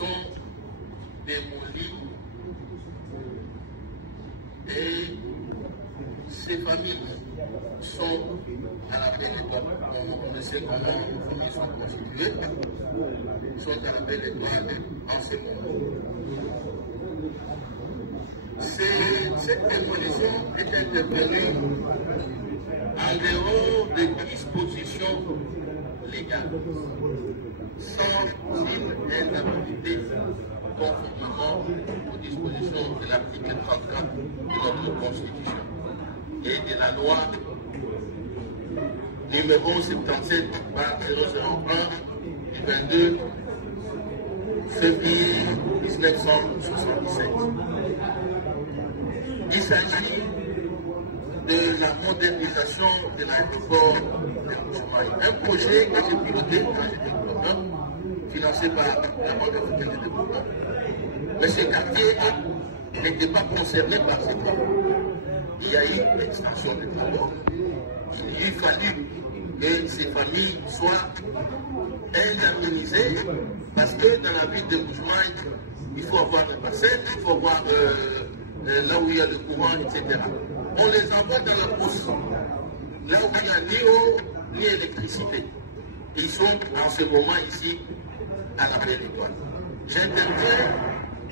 sont démolies et ces familles sont à la belle étoile. On ne sait comment les familles sont constituées, sont à la belle étoile en ce moment. Cette démolition est intervenue en dehors des dispositions légales, sans une indemnité conformément aux dispositions de l'article 34 de notre Constitution et de la loi numéro 77/001 du 22 février 1977. Il s'agit de la modernisation de l'aéroport de Mbuji-Mayi, un projet que j'ai piloté quand j'étais gouverneur, financé par la Banque africaine de développement. Mais ce quartier n'était pas concerné par ces travaux. Il y a eu l'extension des travaux. Il a fallu que ces familles soient indemnisées parce que dans la ville de Mbuji-Mayi, il faut avoir un bassin, il faut avoir là où il y a le courant, etc. On les envoie dans la brousse, là où il n'y a ni eau, ni électricité. Ils sont en ce moment ici à la Belle Étoile. J'interviens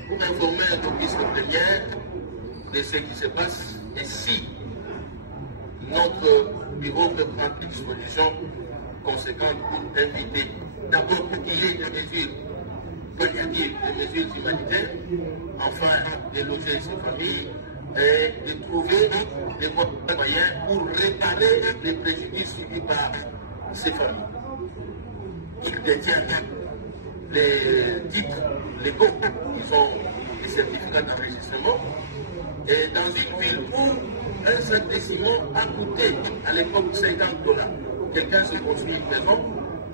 pour informer l'office plénière de ce qui se passe et si notre bureau peut prendre des dispositions conséquentes pour éviter d'abord pour qu'il y ait des mesures palliatives, des mesures humanitaires, enfin de loger ces familles et de trouver des moyens pour réparer les préjudices subis par ces familles. Ils détiennent les titres légaux, ils ont des certificats d'enregistrement. Et dans une ville où un sac de ciment a coûté à l'époque $50, quelqu'un se construit une maison,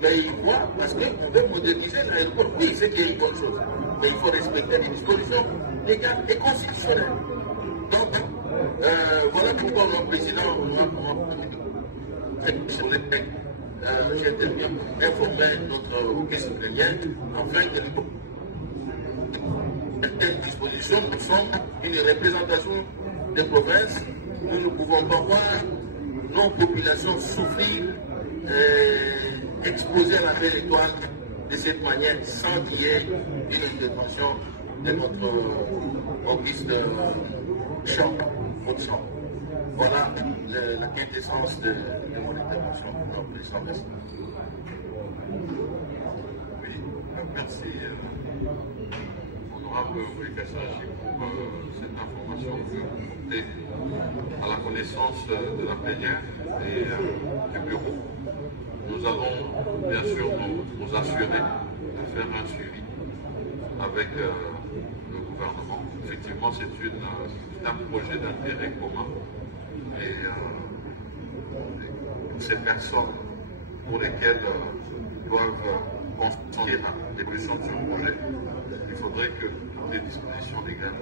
mais il voit, parce qu'on veut moderniser l'aéroport, oui, c'est qu'il y a une bonne chose, mais il faut respecter les dispositions légales et constitutionnelles. Donc, voilà pourquoi mon président, j'interviens pour informer notre caisse plénière, afin que les dispositions sont une représentation des provinces. Nous ne pouvons pas voir nos populations souffrir, exposées à la Belle Étoile de cette manière sans qu'il y ait une intervention de notre office de champ. Voilà la quintessence de mon intervention. Oui, merci. Honorable Bouykassagi pour cette information que vous portez à la connaissance de la plénière et du bureau. Nous allons bien sûr nous assurer de faire un suivi avec le gouvernement. Effectivement, c'est un projet d'intérêt commun et ces personnes pour lesquelles doivent constituer l'évolution de ce projet, il faudrait que toutes les dispositions légales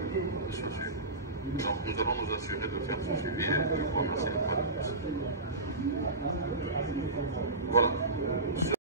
soient suivies. Donc nous allons nous assurer de faire ce suivi et de vous remercier une fois de plus. Voilà.